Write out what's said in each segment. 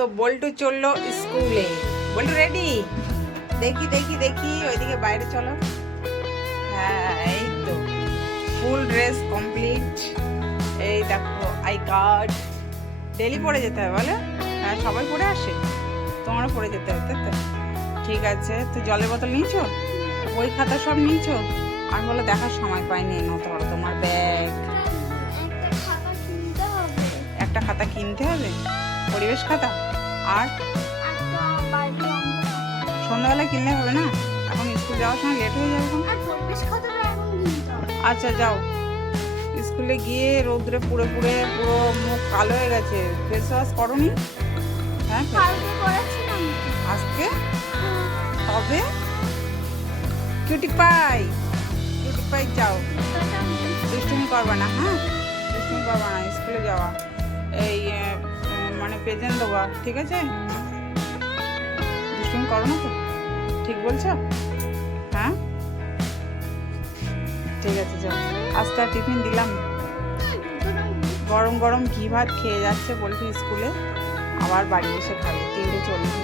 তো বল্টু চলল স্কুলে। বল্টু রেডি দেখি দেখি দেখি ওইদিকে বাইরে চলো। হ্যাঁ এই তো। ফুল ড্রেস কমপ্লিট এই দেখো আই কার্ড ডেলি পরে যেতে হবে বলে? হ্যাঁ সবাই পরে আসে? তোমারও পরে যেতে হবে তো? ঠিক আছে তুই জলের বোতল নিয়েছো? বই খাতা সব নিয়েছো? আর বলে দেখার সময় পাইনি নত বড় তোমার ব্যাগ একটা খাতা কিনতে হবে? পরিবেশ খাতা? আর? সন্ধ্যাবেলা কিনলে হবে না? এখন স্কুল যাওয়ার সময় লেট হয়ে যাবে আচ্ছা যাও। স্কুলে গিয়ে রোদ্রে পুড়ে পুড়ে পুরো মুখ কালো হয়ে গেছে। ফেস ওয়াশ করনি? হ্যাঁ। আজকে? তবে? কিউটি পাই কিউটি পাই যাও। দুষ্টুমি করবা না হ্যাঁ? দুষ্টুমি করবা না, স্কুলে যাওয়া। এই মানে প্রেজেন্ট দেওয়া ঠিক আছে? দুষ্টুমি করো না তো, ঠিক বলছো? হ্যাঁ? ঠিক আছে, যাও। আজকে টিফিন দিলাম গরম গরম ঘি ভাত খেয়ে যাচ্ছে বলছি স্কুলে, আবার বাড়ি এসে খাবে, তিনটে চল্লিশ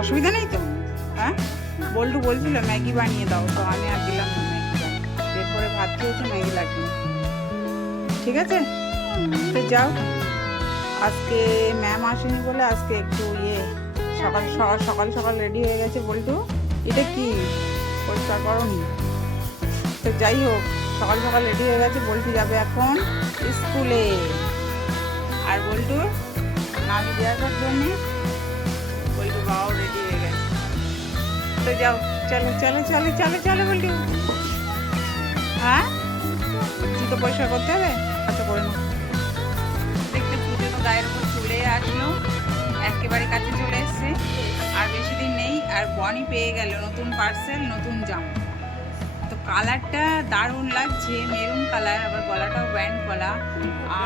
অসুবিধা নেই তো? হ্যাঁ? বল্টু বলছিল, ম্যাগি বানিয়ে দাও, তো আমি আর দিলাম না ম্যাগি এরপরে ভাত খেয়েছে, ম্যাগি লাগবে ঠিক আছে? তো যাও। আজকে ম্যাম আসেনি বলে আজকে একটু ইয়ে সকাল সকাল সকাল সকাল রেডি হয়ে গেছে বল্টু এটা কি? পরিষ্কার করনি। তো যাই হোক সকাল সকাল রেডি হয়ে গেছে বল্টু যাবে এখন স্কুলে। আর বল্টু নামি দেওয়ার জন্য বল্টু বাবাও রেডি হয়ে গেছে। তো যাও চলো চলো চলো চলো চলো বল্টু। হ্যাঁ? জুতো পরিষ্কার করতে হবে? আচ্ছা করে নাও গায়ের উপর চলে আসলো। একেবারে কাছে চলে এসছে। আর বেশি দিন নেই, আর বনি পেয়ে গেল নতুন পার্সেল নতুন জামা। তো কালারটা দারুণ লাগছে, মেরুন কালার আবার গলাটাও ব্যান্ড গলা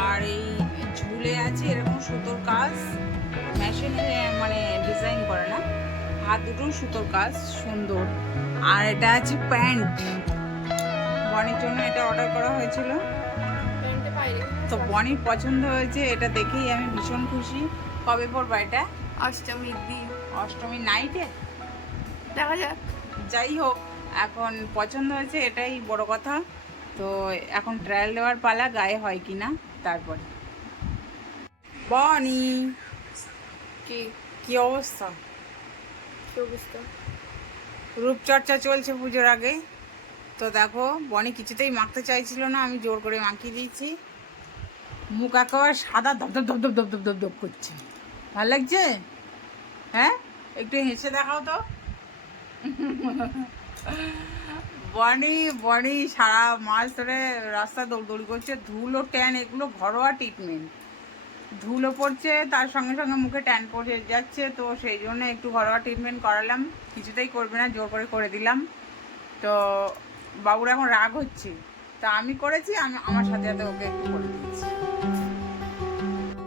আর এই ঝুলে আছে এরকম সুতোর কাজ। মেশিনে মানে ডিজাইন করে না। হাত দুটো সুতোর কাজ, সুন্দর। আর এটা আছে প্যান্ট। বনির জন্য এটা অর্ডার করা হয়েছিল। তো বনির পছন্দ হয়েছে এটা দেখেই আমি ভীষণ খুশি। কবে পরবা এটা? অষ্টমীর দিন। অষ্টমী নাইটে? দেখা যাক। যাই হোক এখন পছন্দ হয়েছে এটাই বড় কথা। তো এখন ট্রায়াল দেওয়ার পালা গায়ে হয় কি না তারপরে। বনি! কি? কি অবস্থা? কি অবস্থা? রূপচর্চা চলছে পুজোর আগে। তো দেখো বনি কিছুতেই মাখতে চাইছিল না আমি জোর করে মাখিয়ে দিয়েছি। মুখ একেবারে সাদা ধপ ধপ ধপ ধপ ধপ ধপ ধপ করছে। ভালো লাগছে? হ্যাঁ? একটু হেসে দেখাও তো। বনি বনি সারা মাস ধরে রাস্তা দৌড়দৌড়ি করছে, ধুলো ট্যান এগুলো ঘরোয়া ট্রিটমেন্ট ধুলো পড়ছে, তার সঙ্গে সঙ্গে মুখে ট্যান পড়ে যাচ্ছে, তো সেই জন্য একটু ঘরোয়া ট্রিটমেন্ট করালাম। কিছুতেই করবে না, জোর করে করে দিলাম। তো বাবুর এখন রাগ হচ্ছে। তা আমি করেছি, আমি আমার সাথে সাথে ওকে একটু করে দিয়েছি।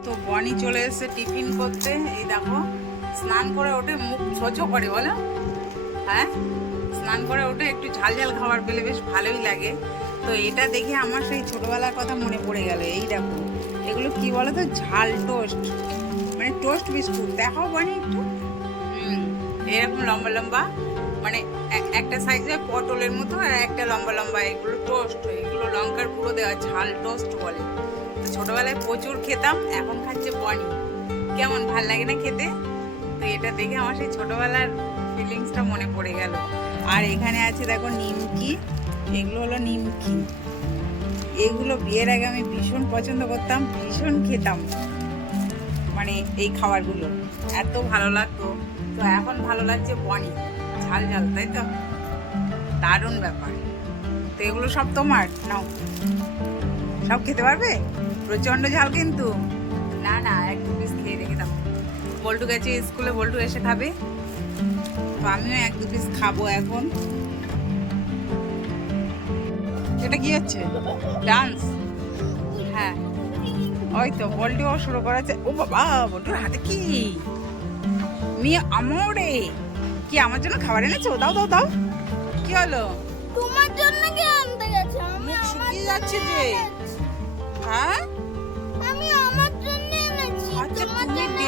তো বনি চলে এসেছে টিফিন করতে, এই দেখো, স্নান করে ওঠে, মুখ ছোচো করে, বলো। হ্যাঁ? স্নান করে ওঠে, একটু ঝাল ঝাল খাবার পেলে বেশ ভালোই লাগে। তো এটা দেখে আমার সেই ছোটবেলার কথা মনে পড়ে গেল। এই দেখো, এগুলো কি বলো তো ঝাল টোস্ট। মানে টোস্ট বিস্কুট। দেখাও বনি একটু। এরকম লম্বা লম্বা। মানে একটা সাইজে পটলের মতো আর একটা লম্বা লম্বা এগুলো টোস্ট এগুলো লঙ্কার গুঁড়ো দেওয়া, ঝাল টোস্ট বলে। তো ছোটোবেলায় প্রচুর খেতাম, এখন খাচ্ছে বনি কেমন, ভালো লাগে না খেতে? তো এটা দেখে আমার সেই ছোটোবেলার ফিলিংসটা মনে পড়ে গেল। আর এখানে আছে দেখো নিমকি, এগুলো হলো নিমকি। এগুলো বিয়ের আগে আমি ভীষণ পছন্দ করতাম, ভীষণ খেতাম। মানে এই খাবারগুলো, এত ভালো লাগতো। তো এখন ভালো লাগছে বনি ঝাল ঝাল তাই তো? দারুণ ব্যাপার। তো এগুলো সব তোমার? নাও। সব খেতে পারবে? প্রচণ্ড ঝাল কিন্তু। না না, এক দু পিস খেয়ে রেখে দাও। বল্টু গেছে স্কুলে, বল্টু এসে খাবে। তো আমিও এক দু পিস খাব এখন। এটা কি হচ্ছে? ডান্স? হ্যাঁ। ওই তো বল্টুও শুরু করেছে। ও বাবা, বল্টুর হাতে কি? মেয়ে আমরে কি আমার জন্য খাবার এনেছো? দাও দাও দাও। কি হলো? তোমার জন্য কে আনতে গেছে? আমি শুকিয়ে যাচ্ছে যে। হ্যাঁ? আমি আমার জন্য এনেছি। আচ্ছা তুমি জন্য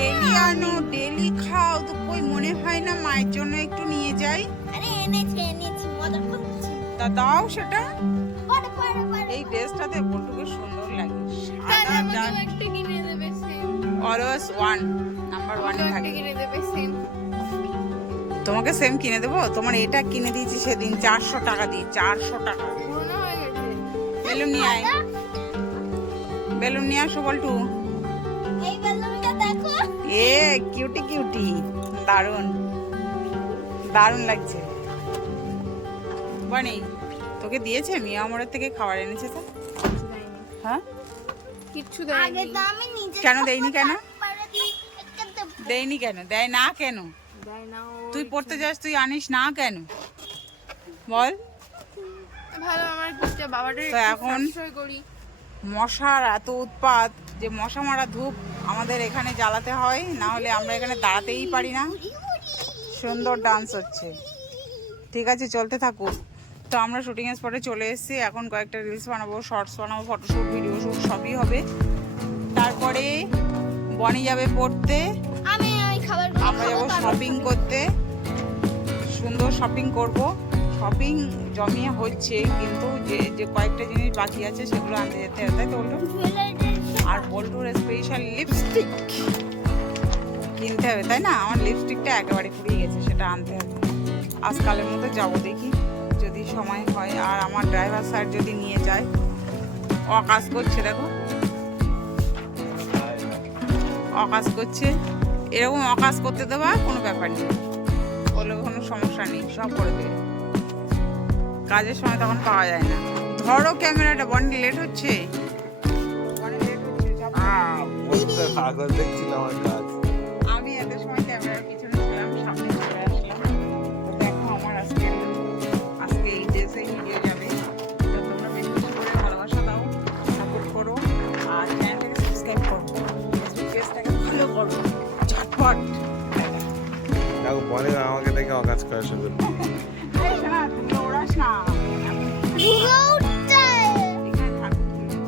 আনো ডেলি খাও তো কই মনে হয় না মায়ের জন্য একটু নিয়ে যাই। আরে এনেছি এনেছি মজা করছি। তা দাও সেটা। এই ড্রেসটাতে বলটুকে সুন্দর লাগে। সাদা আমাকেও একটা কিনে দেবে সেম অলওয়েজ ওয়ান নাম্বার ওয়ানে থাকে। কিনে দেবে সেম তোমাকে সেম কিনে দেবো? তোমার এটা কিনে দিয়েছি সেদিন চারশো টাকা দিয়ে চারশো টাকা। বেলুন নিয়ে আয়। বেলুন নিয়ে আসো বলটু। এই বেলুনটা দেখো। এ কিউটি কিউটি দারুণ দারুণ লাগছে। বানি তোকে দিয়েছে মিয়া আমরের থেকে খাবার এনেছে তো? হ্যাঁ? কিচ্ছু আগে দেয়নি তো আমি নিজে কেন দেয়নি কেন? দেয়নি কেন? দেয় না কেন? তুই পড়তে যাস তুই আনিস না কেন? বল। ভালো আমার এখন- করি। মশার এত উৎপাত যে মশা মারা ধূপ আমাদের এখানে জ্বালাতে হয় না হলে আমরা এখানে দাঁড়াতেই পারি না। সুন্দর ডান্স হচ্ছে। ঠিক আছে চলতে থাকুক তো আমরা শুটিং স্পটে চলে এসেছি। এখন কয়েকটা রিলস বানাবো শর্টস বানাবো ফটোশ্যুট ভিডিও শ্যুট সবই হবে। তারপরে বনি যাবে পড়তে। আমি আমরা যাব শপিং করতে। সুন্দর শপিং করব। শপিং জমিয়ে হচ্ছে, কিন্তু যে যে কয়েকটা জিনিস বাকি আছে, সেগুলো আনতে যেতে হবে, তাই তো বলতো আর বল্টুর স্পেশাল লিপস্টিক কিনতে হবে, তাই না? আমার লিপস্টিকটা একেবারে ফুরিয়ে গেছে, সেটা আনতে হবে। আজকালের মতো যাব দেখি, যদি সময় হয়। আর আমার ড্রাইভার স্যার যদি নিয়ে যায়, অকাজ করছে, দেখো। অকাজ করছে। এরকম অকাজ করতে দেওয়া কোনো ব্যাপার নেই। বলে কোনো সমস্যা নেই, সব করে দেবে। কাজের সময় তখন পাওয়া যায় না। ধরো ক্যামেরাটা, বন্ডি লেট হচ্ছে। বন্ডি লেট হচ্ছে দেখছিলাম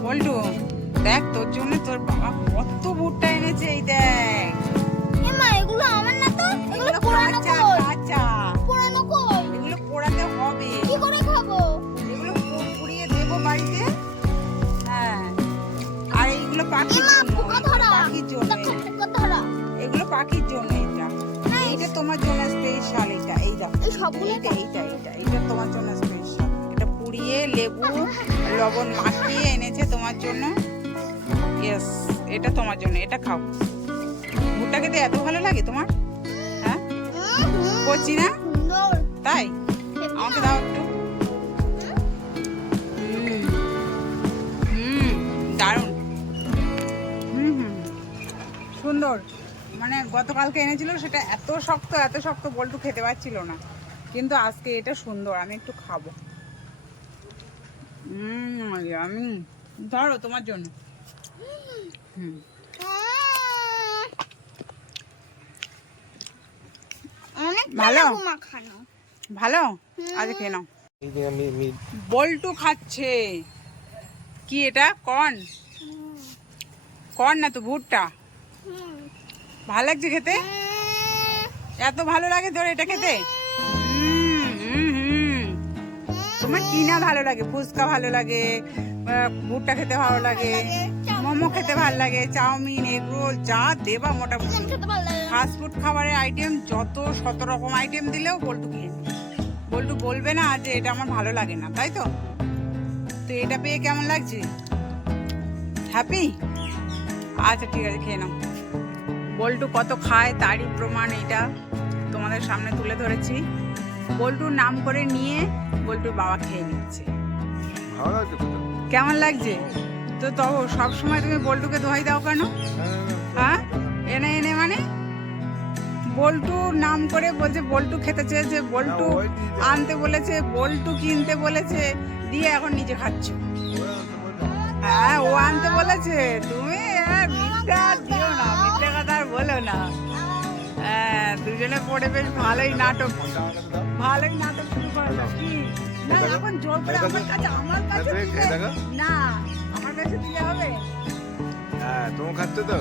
বল্টু দেখ তোর জন্য তোর বাবা কত ভুট্টা এনেছে এই দেখ। এগুলো আমার না তো এগুলো এগুলো পুরানো কই? কাঁচা পুরানো কই? এগুলো পোড়াতে হবে। কি করে খাব? এগুলো পুড়িয়ে দেবো বাড়িতে। হ্যাঁ। আর এইগুলো পাখির জন্য। পাখির জন্য। এগুলো পাখির জন্য এটা। এইটা তোমার জন্য স্পেশাল এটা। এইটা এইটা তোমার জন্য স্পেশাল এটা পুড়িয়ে লেবু লবণ মাখিয়ে এনেছে তোমার জন্য। ইয়েস এটা তোমার জন্য এটা খাও। ভুট্টা খেতে এত ভালো লাগে তোমার? হ্যাঁ? না? সুন্দর তাই? আমাকে দাও একটু। হুম হুম দারুণ। হুম হুম সুন্দর। মানে গতকালকে এনেছিল সেটা এত শক্ত এত শক্ত বল্টু খেতে পারছিল না। কিন্তু আজকে এটা সুন্দর আমি একটু খাব। হুম আমি ধরো তোমার জন্য। হুম। ভালো? ভালো? আজ খেয়ে নাও। এই যে আমি আমি বল্টু খাচ্ছে। কি এটা? কর্ন? কর্ন না তো ভুট্টা? ভালো লাগছে খেতে? এত ভালো লাগে তোর এটা খেতে? ভালো লাগে ফুচকা ভালো লাগে ভুট্টা খেতে ভালো লাগে মোমো খেতে ভালো লাগে চাউমিন এগ রোল যা দেবা মোটামুটি। খেতে ভালো লাগে। ফাস্ট ফুড খাবারের আইটেম যত শত রকম আইটেম দিলেও বল্টু খেয়ে নেবে। বল্টু বলবে না যে এটা আমার ভালো লাগে না তাই তো? তো এটা পেয়ে কেমন লাগছে? হ্যাপি আচ্ছা ঠিক আছে খেয়ে নাও। বল্টু কত খায় তারই প্রমাণ এটা তোমাদের সামনে তুলে ধরেছি। বল্টুর নাম করে নিয়ে বল্টুর বাবা খেয়ে নিচ্ছে। ভালো লাগছে? কেমন লাগছে? তো তো সব সময় তুমি বল্টুকে দোহাই দাও কেন? হ্যাঁ এনে এনে মানে? বল্টু নাম করে বলছে বল্টু খেতে চেয়েছে বল্টু দাও। আনতে বলেছে বল্টু কিনতে বলেছে দিয়ে এখন নিজে খাচ্ছ। হ্যাঁ ও আনতে বলেছে। তুমি হ্যাঁ, মিথ্যা দিও না মিথ্যা কথা আর বলো না। হ্যাঁ দুজনে পড়ে বেশ ভালোই নাটক। ভালোই নাটক শুরু করল কি? না এখন জোর করে আমার কাছে আমার কাছে না আমার কাছে দিলে হবে। হ্যাঁ তুমি খাচ্ছ তো?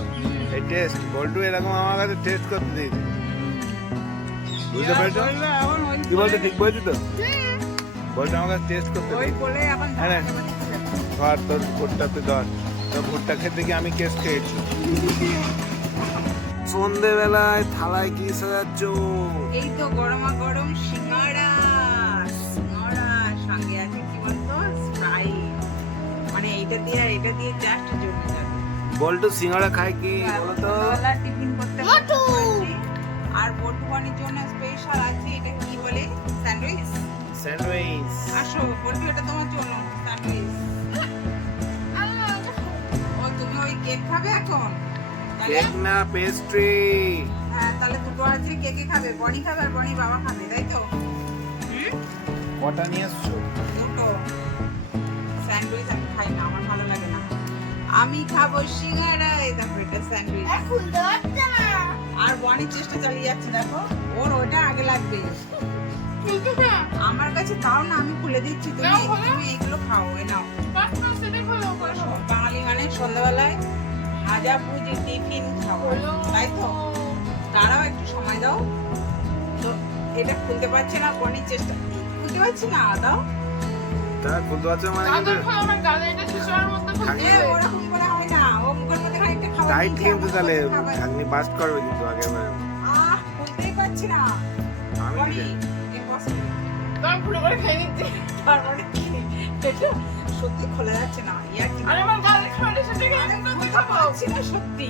এই টেস্ট বল্টু এরকম আমার কাছে টেস্ট করতে দিয়েছে। বুঝতে পেরেছ? কি বলছো ঠিক বলছি তো? বল্টু আমার কাছে টেস্ট করতে এখন হ্যাঁ ধর তোর ভুট্টাতে ধর তোর ভুট্টা খেতে গিয়ে আমি কেস খেয়েছি। সন্ধেবেলায় থালায় কি সাজাচ্ছ এই তো গরমা গরম সিঙ্গাড়া সিঙ্গাড়া সঙ্গে আছে কি বলতো? স্প্রাইট মানে এইটা দিয়ে আর এটা দিয়ে জাস্ট জমে যাবে। বল্টু সিঙ্গাড়া খায় কি বলো টিফিন করতে। আর বটুবানির জন্য স্পেশাল আছে এটা কি বলে? স্যান্ডউইচ স্যান্ডউইচ আসো বলবি এটা তোমার জন্য স্যান্ডউইচ ও তুমি ওই কেক খাবে এখন? কেক না পেস্ট্রি হ্যাঁ তাহলে দুটো আছে কেকে খাবে? বনি খাবে আর বনি বাবা খাবে তাই তো? কটা নিয়ে এসছো? দুটো। স্যান্ডউইচ আমি খাই না আমার ভালো লাগে না। আমি খাব সিঙ্গাড়া এই দেখো এটা স্যান্ডউইচ। খুলতে পারছে আর বনির চেষ্টা চালিয়ে যাচ্ছে দেখো। ওর ওটা আগে লাগবে। আমার কাছে তাও না আমি খুলে দিচ্ছি। তুমি তুমি এগুলো খাও এ নাও। বাঙালি মানে সন্ধ্যাবেলায় ভাজা ভুজি টিফিন খোলো তাই তো? তারাও একটু সময় দাও। তো এটা খুলতে পারছে না বনির চেষ্টা। খুলতে পারছি না দাও। তা খুলতে পারছ মানে ওরকম করে হয় না। ও মুখের মধ্যে খানিকটা খাবার টাইট কিন্তু তাহলে খাবার। বাস্ট করবে কিন্তু একেবারে আহ খুলতেই পারছি না। আমি বনি কি জানি? impossible। আমি পুরো করে খেয়ে নিচ্ছি। তার মানে সত্যি খোলা যাচ্ছে না। ইয়ার কি আর আমার গালে খাওয়ালে সেটা খেয়ে আরে আমি খুলতে খাব পারছি না সত্যি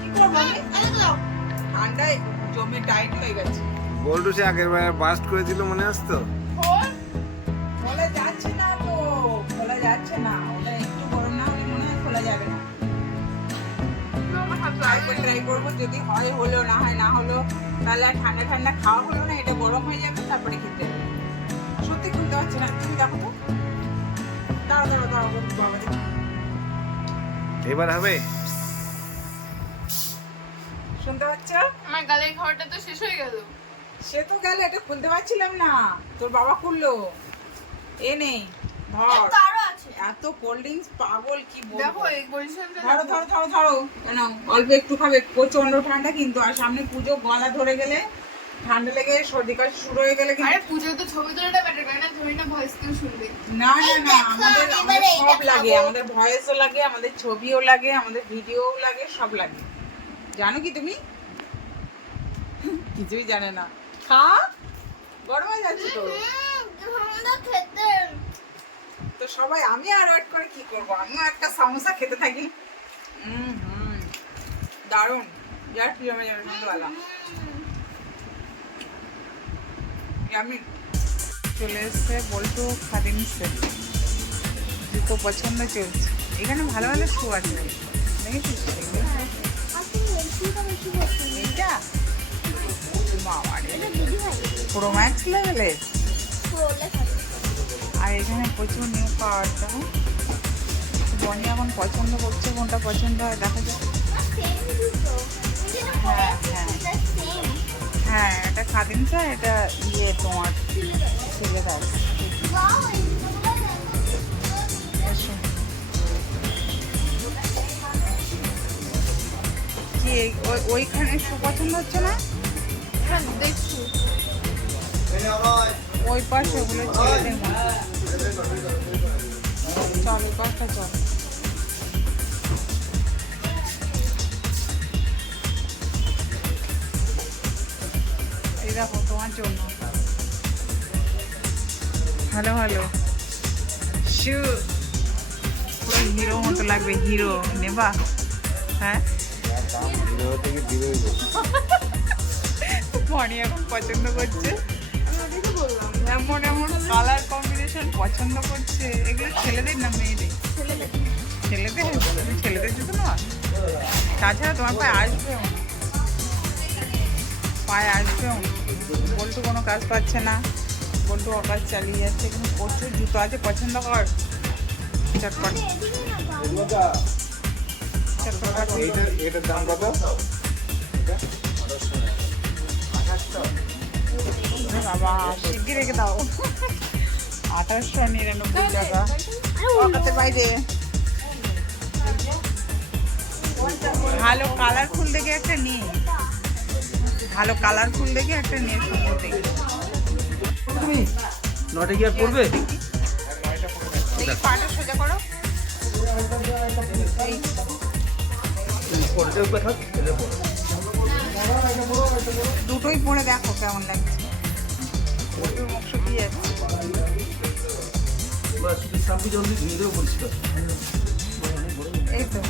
কি করব ঠান্ডায় জমে টাইট হয়ে গেছে। বল্টু সে আগের বার বাস্ট করেছিল মনে আসতো খোলা যাচ্ছে না তো খোলা যাচ্ছে না। ওটা একটু গরম না হলে মনে হয় খোলা যাবে না। তুই আমার হাত ট্রাই লাগে করে ট্রাই করব যদি হয় হলো না হয় না হলো। তাহলে আর ঠান্ডা ঠান্ডা খাওয়া হলো না এটা গরম হয়ে যাবে তারপরে খেতে সত্যি খুলতে পারছি না তুমি দেখো তো। দাঁড়াও দাঁড়াও দাঁড়াও বাবা দেখি। এবার হবে। শুনতে পাচ্ছ? আমার গালের খাওয়াটা তো শেষ হয়ে গেল। সে তো গেল এটা খুলতে পারছিলাম না। তোর বাবা খুললো। এ নেই ধর। এত কোল্ড ড্রিঙ্কস পাগল কি দেখো বলব এই পজিশনটা ধরো ধরো ধরো ধরো। নাও অল্প একটু খাবে। প্রচণ্ড ঠান্ডা কিন্তু আর সামনে পুজো গলা ধরে গেলে ঠান্ডা লেগে সর্দি কাশি শুরু হয়ে গেলে আরে তো ছবি তোলাটা বেটার কারণ ধরি না ভয়েস শুনবে। না না না আমাদের আমাদের সব লাগে আমাদের ভয়েসও লাগে আমাদের ছবিও লাগে আমাদের ভিডিওও লাগে সব লাগে। জানো কি তুমি? কিছুই জানে না। খা গরম হয়ে যাচ্ছে তো। তো সবাই আমি আর ওয়েট করে কি করব? আমিও একটা সমোসা খেতে থাকি। হুম হুম। দারুণ। যার প্রিয় সন্ধ্যাবেলা আমি চলে এসছে বলতো খাদিম সেট জুতো পছন্দ চলছে। এখানে ভালো ভালো শু আছে। দেখেছিস? এইটা? প্রো ম্যাক্স আর এখানে প্রচুর নিউ পাওয়ার দাও বনি এখন পছন্দ করছে, কোনটা পছন্দ হয় দেখা যাক। হ্যাঁ হ্যাঁ। হ্যাঁ এটা খাদিমসা এটা ইয়ে। এসো। কি ওই- ওইখানে শু পছন্দ হচ্ছে না? হ্যাঁ দেখছি। ওই পাশে ওগুলো মতো চল ওই পাশটা চল। এই দেখো তোমার জন্য। ভালো ভালো। হিরো মতো লাগবে হিরো নেবা? হ্যাঁ? এখন পছন্দ করছে। এমন এমন কালার কম্বিনেশন পছন্দ করছে। এগুলো ছেলেদের না মেয়েদের? ছেলেদের? ছেলেদের জুতো না তাছাড়া তোমার পায়ে আসবেও পায়ে আসবেও না। বল্টু কোনো কাজ পাচ্ছে না। বল্টু অকাজ চালিয়ে যাচ্ছে। কিন্তু প্রচুর জুতো আছে, পছন্দ কর। চটপট। দাম বাবা রেখে দাও। ভালো কালারফুল দেখে একটা নিয়ে ভালো কালারফুল দেখে একটা নিয়ে সুন্দর দেখে। তুমি? নটা কি আর পড়বে? পড়ো। দুটোই পরে দেখো কেমন লাগছে। এই তো।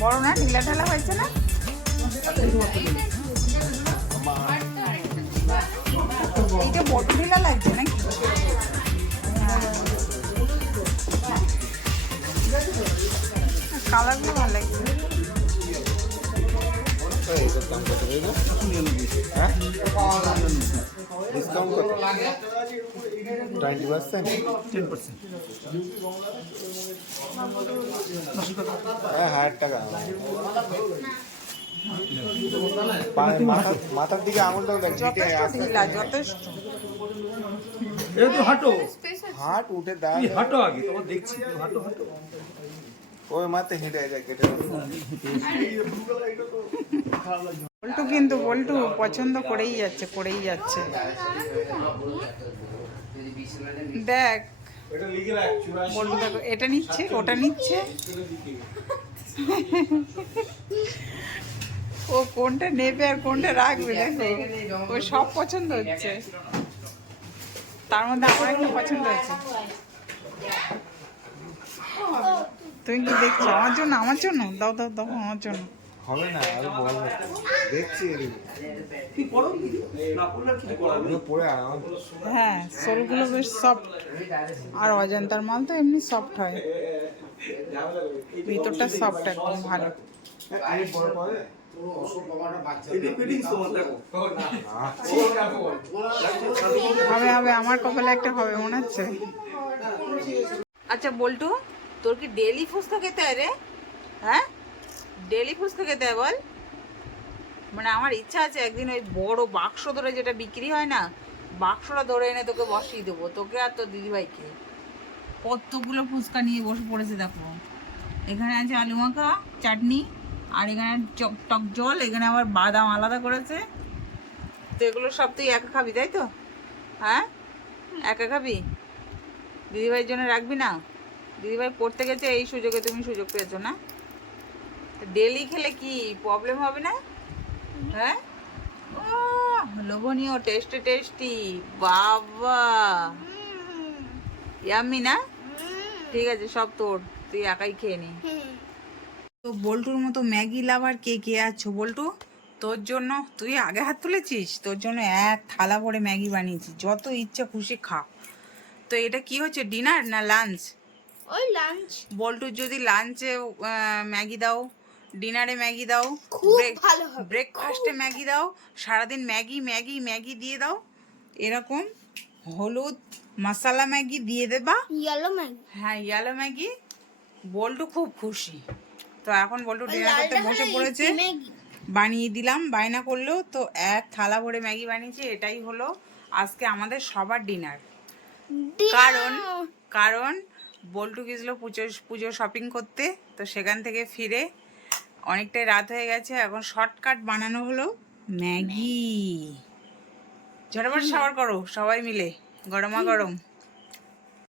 বড় না ঢিলা ঢালা হয়েছে না? এইটা লাগছে নাকি? কালারগুলো ভালো লাগছে। রইল? হ্যাঁ? ডিসকাউন্ট কত? টোয়েন্টি পার্সেন্ট টেন পার্সেন্ট হ্যাঁ হাজার টাকা। মাথার- মাথার দিকে দেখ জিটে যথেষ্ট এটা তো হাঁটো। হাট উঠে দাঁড়। হাঁটো আগে তোমার দেখছি হাঁটো হাঁটো। ওই মাতে হেঁটে যায় কেটে বল্টু কিন্তু বল্টু পছন্দ করেই যাচ্ছে করেই যাচ্ছে। দেখ বল্টু দেখো এটা নিচ্ছে ওটা নিচ্ছে। ও কোনটা নেবে আর কোনটা রাখবে দেখো। ও সব পছন্দ হচ্ছে। তার মধ্যে আমার একটা পছন্দ হচ্ছে তুমি কি দেখছ? আমার জন্য আমার জন্য? দাও দাও দাও আমার জন্য। হবে না আমি বলব দেখছি। তুই পড়ো না পড়লে আর কিছু করার নেই। পড়ে হ্যাঁ সোলগুলো বেশ সফট আর অজন্তার মাল তো এমনি সফট হয়। ভিতরটা সফট একদম ভালো। হবে হবে আমার কপালে একটা হবে মনে হচ্ছে? আচ্ছা বল্টু তোর কি ডেলি ফুচকা খেতে হয় রে? হ্যাঁ? ডেলি ফুচকা খেতে হয় বল। মানে আমার ইচ্ছা আছে একদিন ওই বড় বাক্স ধরে যেটা বিক্রি হয় না বাক্সটা ধরে এনে তোকে বসিয়ে দেবো তোকে আর তোর দিদিভাইকে। কতগুলো ফুচকা নিয়ে বসে পড়েছে দেখো। এখানে আছে আলু মাখা চাটনি আর এখানে টক জল এখানে আবার বাদাম আলাদা করেছে। তো এগুলো সব তুই একা খাবি তাই তো? হ্যাঁ? একা খাবি? দিদিভাইয়ের জন্য রাখবি না? দিদিভাই পড়তে গেছে এই সুযোগে তুমি সুযোগ পেয়েছ না? ডেলি খেলে কি প্রবলেম হবে না? হ্যাঁ? ও লোভনীয় টেস্টি টেস্টি বাবা! ইয়াম্মি না? ঠিক আছে সব তোর। তুই একাই খেয়ে নি। তো বল্টুর মতো ম্যাগি লাভার কে কে আছো বল্টু? তোর জন্য তুই আগে হাত তুলেছিস? তোর জন্য এক থালা ভরে ম্যাগি বানিয়েছি যত ইচ্ছা খুশি খা। তো এটা কি হচ্ছে ডিনার না লাঞ্চ? ওই লাঞ্চ। বল্টুর যদি লাঞ্চে ম্যাগি দাও ডিনারে ম্যাগি দাও খুব ভালো হবে। ব্রেকফাস্টে ম্যাগি দাও সারাদিন ম্যাগি ম্যাগি ম্যাগি দিয়ে দাও এরকম হলুদ মশলা ম্যাগি দিয়ে দেবা। Yellow Maggi. হ্যাঁ ইয়ালো ম্যাগি। বল্টু খুব খুশি। তো এখন বল্টু ডিনার করতে বসে পড়েছে। বানিয়ে দিলাম বায়না করল তো এক থালা ভরে ম্যাগি বানিয়েছি এটাই হলো আজকে আমাদের সবার ডিনার। কারণ কারণ বল্টু গেছিল পুজো পুজো শপিং করতে তো সেখান থেকে ফিরে অনেকটাই রাত হয়ে গেছে এখন শর্টকাট বানানো হলো ম্যাগি। ঝটপট সবার করো সবাই মিলে গরমা গরম।